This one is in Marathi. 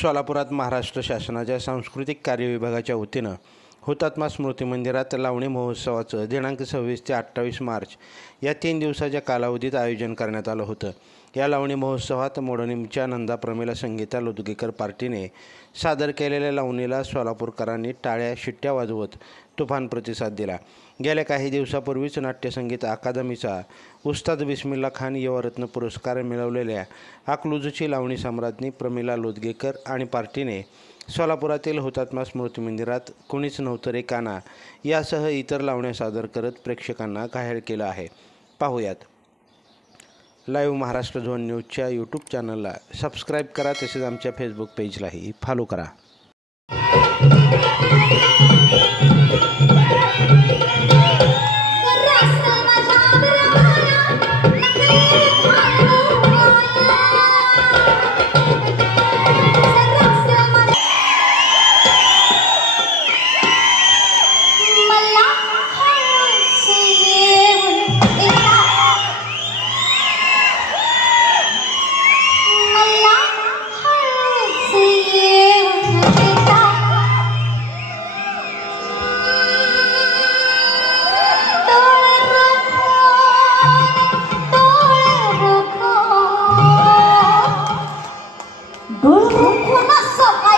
सोलापुरात महाराष्ट्र शासनाच्या सांस्कृतिक कार्य विभागाच्या वतीनं हुतात्मा स्मृती मंदिरात लावणी महोत्सवाचं दिनांक 26 ते 28 मार्च या 3 दिवसाच्या कालावधीत आयोजन करण्यात आलं होतं। या लावणी महोत्सवात मोडणीमच्या नंदा प्रमिला संगीता लोदगेकर पार्टीने सादर केलेल्या लावणीला सोलापूरकरांनी टाळ्या शिट्ट्या वाजवत तुफान प्रतिसाद दिला। गेल्या काही दिवसापूर्वीच नाट्यसंगीत अकादमीचा उस्ताद बिस्मिल्ला खान युवारत्न पुरस्कार मिळवलेल्या अकलूजची लावणी सम्राज्ञी प्रमिला लोदगेकर आणि पार्टीने सोलापुरातील हुतात्मा स्मृती मंदिरात कुणीच नव्हतं रे काना यासह इतर लावण्या सादर करत प्रेक्षकांना घायल केलं आहे। पाहूयात। लाईव्ह महाराष्ट्र झोन न्यूजच्या यूट्यूब चॅनलला सबस्क्राईब करा, तसेच आमच्या फेसबुक पेजलाही फॉलो करा। Dulu ku nasab